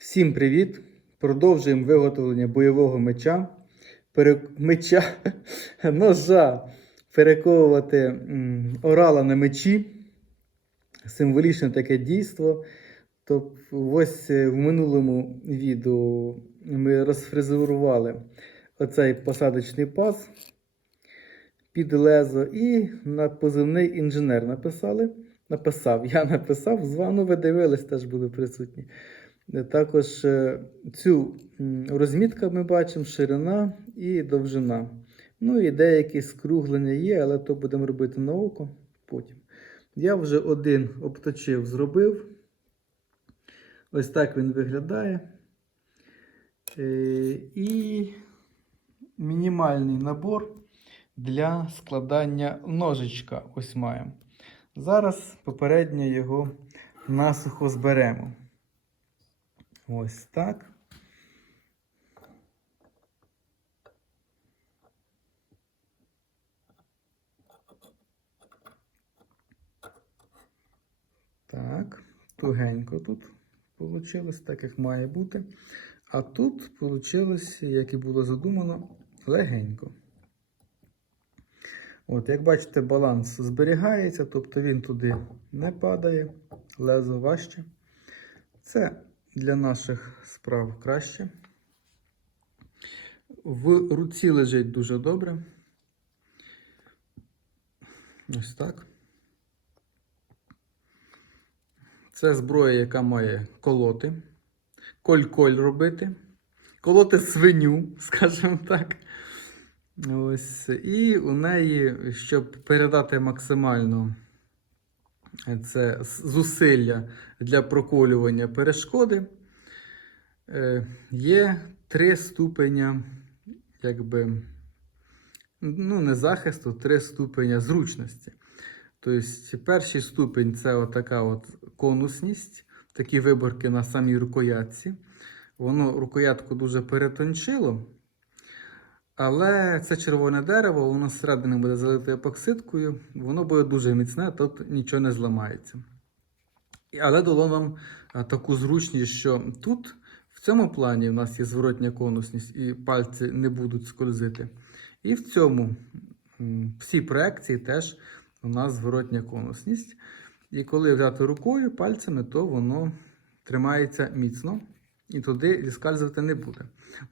Всім привіт! Продовжуємо виготовлення бойового меча, пере... меча, ножа, перековувати орала на мечі. Символічне таке дійство. Тобто, ось е, в минулому відео ми розфрезерували оцей посадочний паз під лезо і на позивний інженер написали. Написав, я написав, звану ви дивились, теж були присутні. Е, Також е, цю розмітку ми бачимо ширина і довжина. Ну і деякі скруглення є, але то будемо робити на око потім. Я вже один обточив, зробив. Ось так він виглядає. Е, І мінімальний набор для складання ножичка. Ось маємо. Зараз попередньо його насухо зберемо. Ось так. Так, тугенько тут вийшло, так як має бути. А тут вийшло, як і було задумано, легенько. От, як бачите, баланс зберігається, тобто він туди не падає, лезо важче. Це для наших справ краще. В руці лежить дуже добре. Ось так. Це зброя, яка має колоти, коль-коль робити, колоти свиню, скажімо так. Ось. І у неї, щоб передати максимально це зусилля для проколювання перешкоди, е, є три ступеня, якби, ну, не захисту, три ступеня зручності. Тобто, перший ступень це отака от конусність, такі виборки на самій рукоятці. Воно рукоятку дуже перетончило. Але це червоне дерево, воно зсередини буде залите епоксидкою, воно буде дуже міцне, тут нічого не зламається. Але дало нам таку зручність, що тут, в цьому плані, у нас є зворотня конусність, і пальці не будуть скользити. І в цьому всі проекції теж у нас зворотня конусність. І коли взяти рукою, пальцями, то воно тримається міцно і туди зіскальзувати не буде.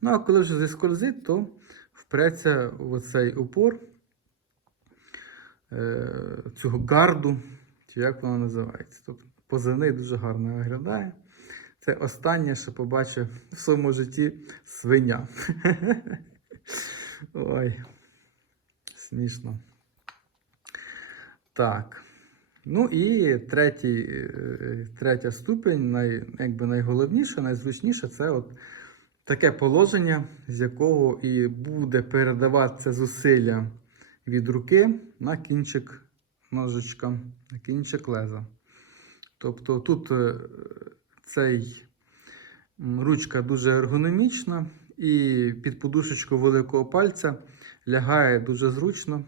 Ну а коли вже зіскользить, то впреться в оцей упор е, цього гарду, чи як воно називається. Тобто позивний дуже гарно виглядає. Це останнє, що побачив в своєму житті свиня. Ой, смішно. Так. Ну і третій, е, третя ступень, най, якби найголовніше, найзвучніше це от таке положення, з якого і буде передаватися зусилля від руки на кінчик ножичка, на кінчик леза. Тобто тут е, цей ручка дуже ергономічна і під подушечку великого пальця лягає дуже зручно.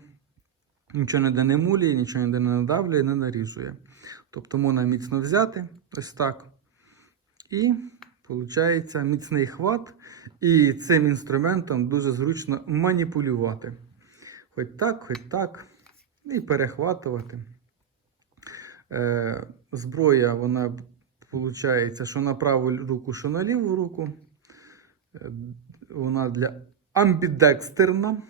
Нічого ніде не мулює, нічого ніде не надавлює, не наріжує. Тобто можна міцно взяти ось так. І виходить міцний хват. І цим інструментом дуже зручно маніпулювати. Хоч так, хоч так. І перехватувати. Е, зброя, вона виходить, що на праву руку, що на ліву руку. Е, Вона для амбідекстерна.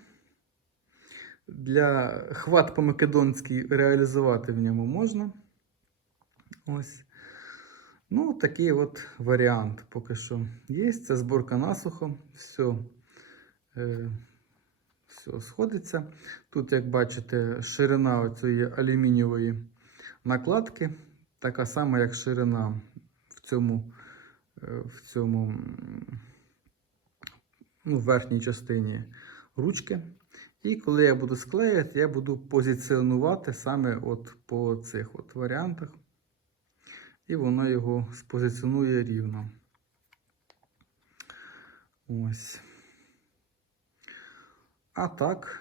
Для хват по-македонськи реалізувати в ньому можна. Ось. Ну, такий от варіант поки що є. Це зборка насухо. Все, е, все сходиться. Тут, як бачите, ширина оцієї алюмінієвої накладки така сама, як ширина в цьому, е, в цьому ну, верхній частині ручки. І коли я буду склеювати, я буду позиціонувати саме от по цих от варіантах. І воно його спозиціонує рівно. Ось. А так,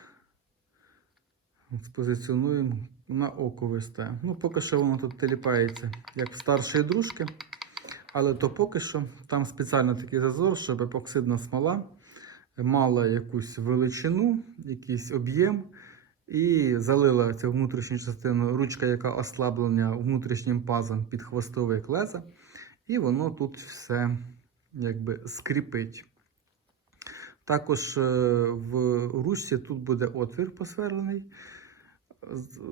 спозиціонуємо на око вистає. Ну, поки що воно тут теліпається, як в старшої дружки. Але то поки що там спеціально такий зазор, щоб епоксидна смола мала якусь величину, якийсь об'єм і залила цю внутрішню частину, ручка, яка ослаблена внутрішнім пазом під хвостовий клеза. і воно тут все якби скріпить. Також е, в ручці тут буде отвір посверлений,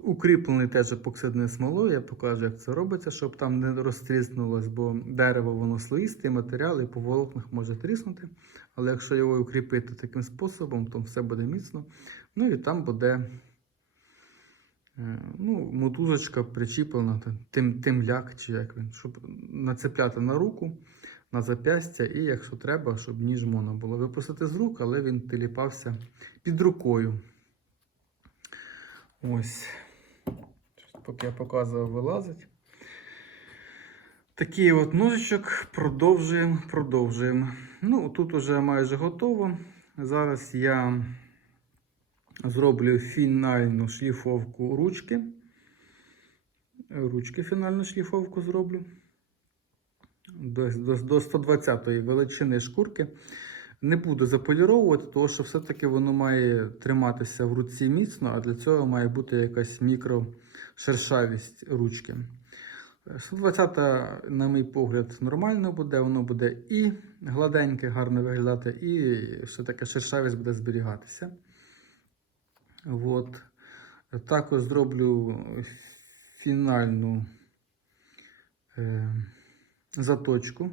укріплений теж епоксидною смолою. Я покажу, як це робиться, щоб там не розтріснулось, бо дерево воно слоїстий матеріал і по волокнах може тріснути. Але якщо його укріпити таким способом, то все буде міцно. Ну і там буде е, ну, мотузочка причіплена, та- тим, темляк, чи як він, щоб нацепляти на руку, на зап'ястя, і якщо треба, щоб ніж можна було випустити з рук, але він теліпався під рукою. Ось. Поки я показував, вилазить. Такий от ножичок продовжуємо, продовжуємо. Ну, тут уже майже готово. Зараз я зроблю фінальну шліфовку ручки. Ручки фінальну шліфовку зроблю. До, до, до 120 величини шкурки. Не буду заполіровувати, тому що все-таки воно має триматися в руці міцно, а для цього має бути якась мікрошершавість ручки. 120, на мій погляд, нормально буде, воно буде і гладеньке, гарно виглядати, і все таки шершавість буде зберігатися. От. Також зроблю фінальну е, заточку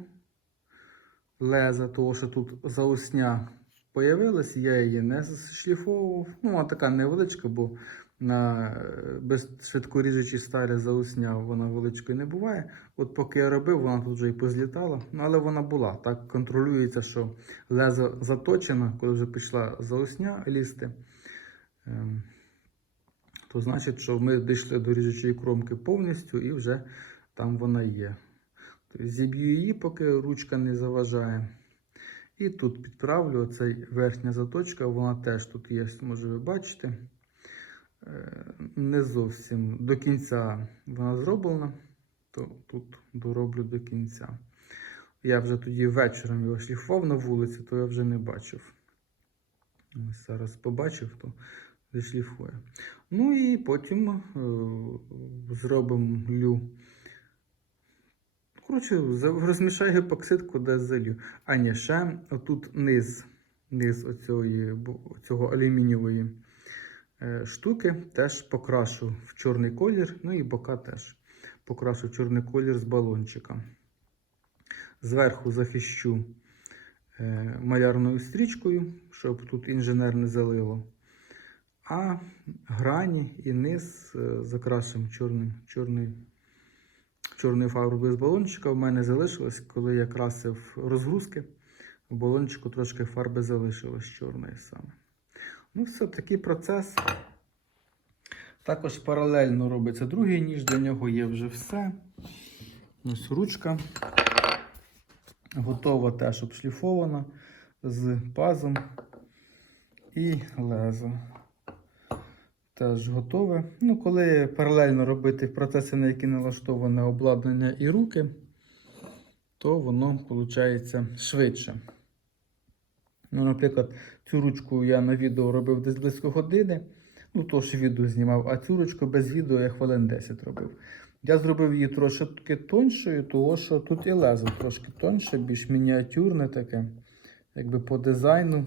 леза, того що тут заусня появилась, я її не шліфовував. Ну, вона така невеличка, бо на е, без швидкоріжучій сталі заусня вона величкою не буває. От поки я робив, вона тут вже і позлітала. Ну, але вона була. Так контролюється, що лезо заточено, коли вже пішла заусня лізти. Ем, то значить, що ми дійшли до ріжучої кромки повністю і вже там вона є. Зіб'ю її, поки ручка не заважає. І тут підправлю оцей верхня заточка, вона теж тут є, може ви бачите. Е, Не зовсім до кінця вона зроблена, то тут дороблю до кінця. Я вже тоді вечором його шліфував на вулиці, то я вже не бачив. Ось зараз побачив, то зашліфує. Ну і потім е, зробимо лю. Коротше, розмішаю епоксидку, де залью. А ні, ще отут низ, низ оцієї, бу- цього алюмінієвої е, штуки теж покрашу в чорний колір, ну і бока теж покрашу в чорний колір з балончика. Зверху захищу е, малярною стрічкою, щоб тут інженер не залило. А грані і низ е, закрашимо чорним, чорний, чорною фарбою з балончика. У мене залишилось, коли я красив розгрузки, в балончику трошки фарби залишилось чорної саме. Ну, все, такий процес. Також паралельно робиться другий ніж, для нього є вже все. Ось ручка. Готова теж обшліфована з пазом і лезо. Теж готове. Ну, коли паралельно робити процеси, на які налаштоване обладнання і руки, то воно виходить швидше. Ну, наприклад, цю ручку я на відео робив десь близько години. Ну, то ж відео знімав, а цю ручку без відео я хвилин 10 робив. Я зробив її трошки тоншою, тому що тут і лезо трошки тонше, більш мініатюрне таке, якби по дизайну.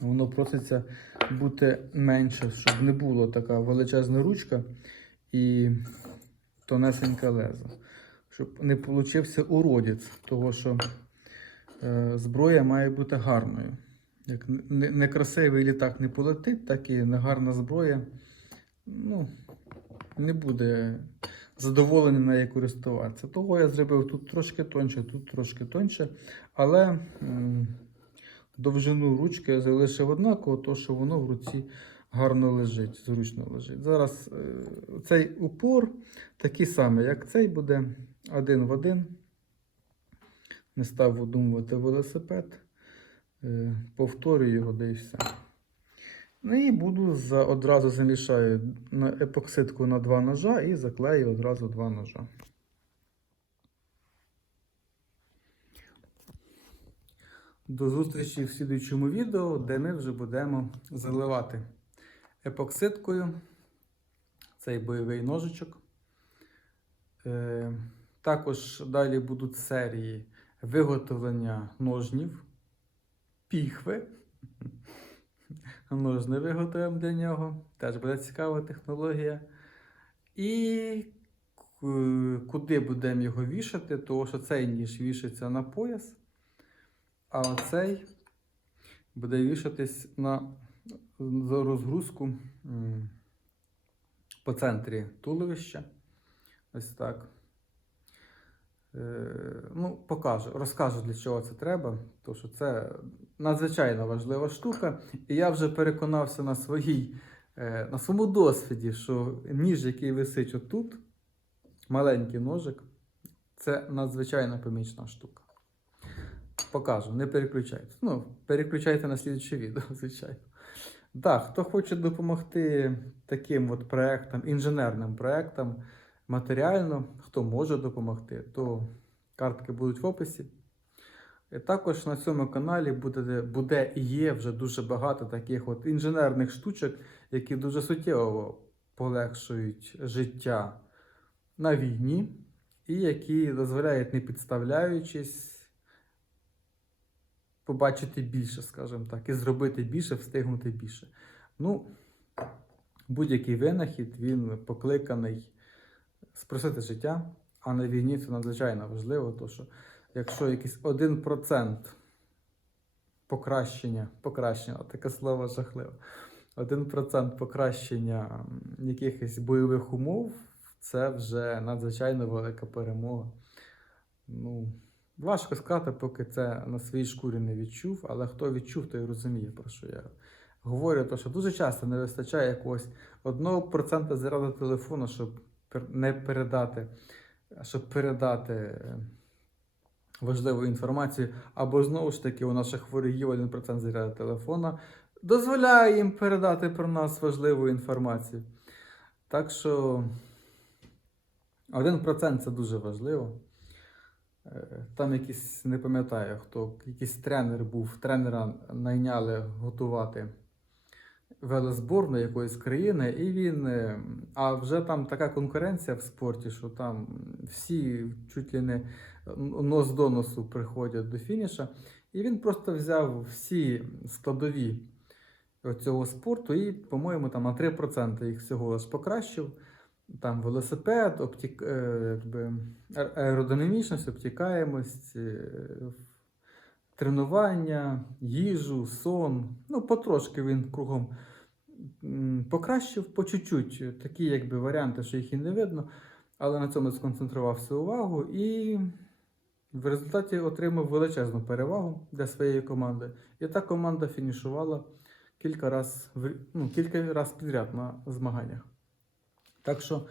Воно проситься бути менше, щоб не було така величезна ручка і тонесеньке лезо. Щоб не получився уродець, того що е, зброя має бути гарною. Як не- некрасивий літак не полетить, так і негарна зброя ну, не буде задоволений нею користуватися. Того я зробив тут трошки тоньше, тут трошки тоньше, але м, довжину ручки я залишив однаково, то що воно в руці гарно лежить, зручно лежить. Зараз е, цей упор такий самий, як цей буде один в один. Не став видумувати велосипед. Е, Повторюю його, де і все. Ну і буду за, одразу замішаю епоксидку на два ножа і заклею одразу два ножа. До зустрічі в слідуючому відео, де ми вже будемо заливати епоксидкою цей бойовий ножичок. Е, також далі будуть серії виготовлення ножнів, піхви. Ножни виготовимо для нього. Теж буде цікава технологія. І куди будемо його вішати, тому що цей ніж вішається на пояс, а оцей буде вішатись на розгрузку по центрі туловища. Ось так. Е, ну, покажу, розкажу, для чого це треба, тому що це надзвичайно важлива штука. І я вже переконався на своїй, е, на своєму досвіді, що ніж, який висить отут, маленький ножик, це надзвичайно помічна штука. Покажу, не переключайтесь. Ну, переключайте на слідче відео, звичайно. Так, хто хоче допомогти таким от проектам, інженерним проектам матеріально, хто може допомогти, то картки будуть в описі. І також на цьому каналі буде, буде і є вже дуже багато таких от інженерних штучок, які дуже суттєво полегшують життя на війні, і які дозволяють, не підставляючись, побачити більше, скажімо так, і зробити більше, встигнути більше. Ну, будь-який винахід, він покликаний спросити життя, а на війні це надзвичайно важливо, тому що якщо якийсь 1% покращення, покращення, таке слово жахливе, 1% покращення якихось бойових умов, це вже надзвичайно велика перемога. Ну, важко сказати, поки це на своїй шкурі не відчув, але хто відчув, той розуміє, про що я говорю. То, що дуже часто не вистачає якогось 1% заряду телефону, щоб не передати, щоб передати е, важливу інформацію, або знову ж таки у наших ворогів 1% заряду телефона дозволяє їм передати про нас важливу інформацію. Так що 1% це дуже важливо. Е, Там якийсь, не пам'ятаю, хто, якийсь тренер був, тренера найняли готувати велосборну якоїсь країни, і він. е, А вже там така конкуренція в спорті, що там всі чуть ли не нос до носу приходять до фініша. І він просто взяв всі складові цього спорту і, по-моєму, там на 3% їх всього лиш покращив. Там велосипед, обтік, е, аеродинамічність, обтікаємость, е, тренування, їжу, сон. Ну, потрошки він кругом покращив по чуть-чуть. Такі якби варіанти, що їх і не видно, але на цьому сконцентрував всю увагу і в результаті отримав величезну перевагу для своєї команди. І та команда фінішувала кілька разів ну, раз підряд на змаганнях. Так що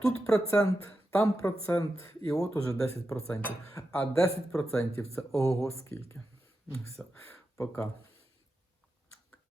тут процент, там процент, і от уже 10%. А 10% це ого скільки. Ну все, пока.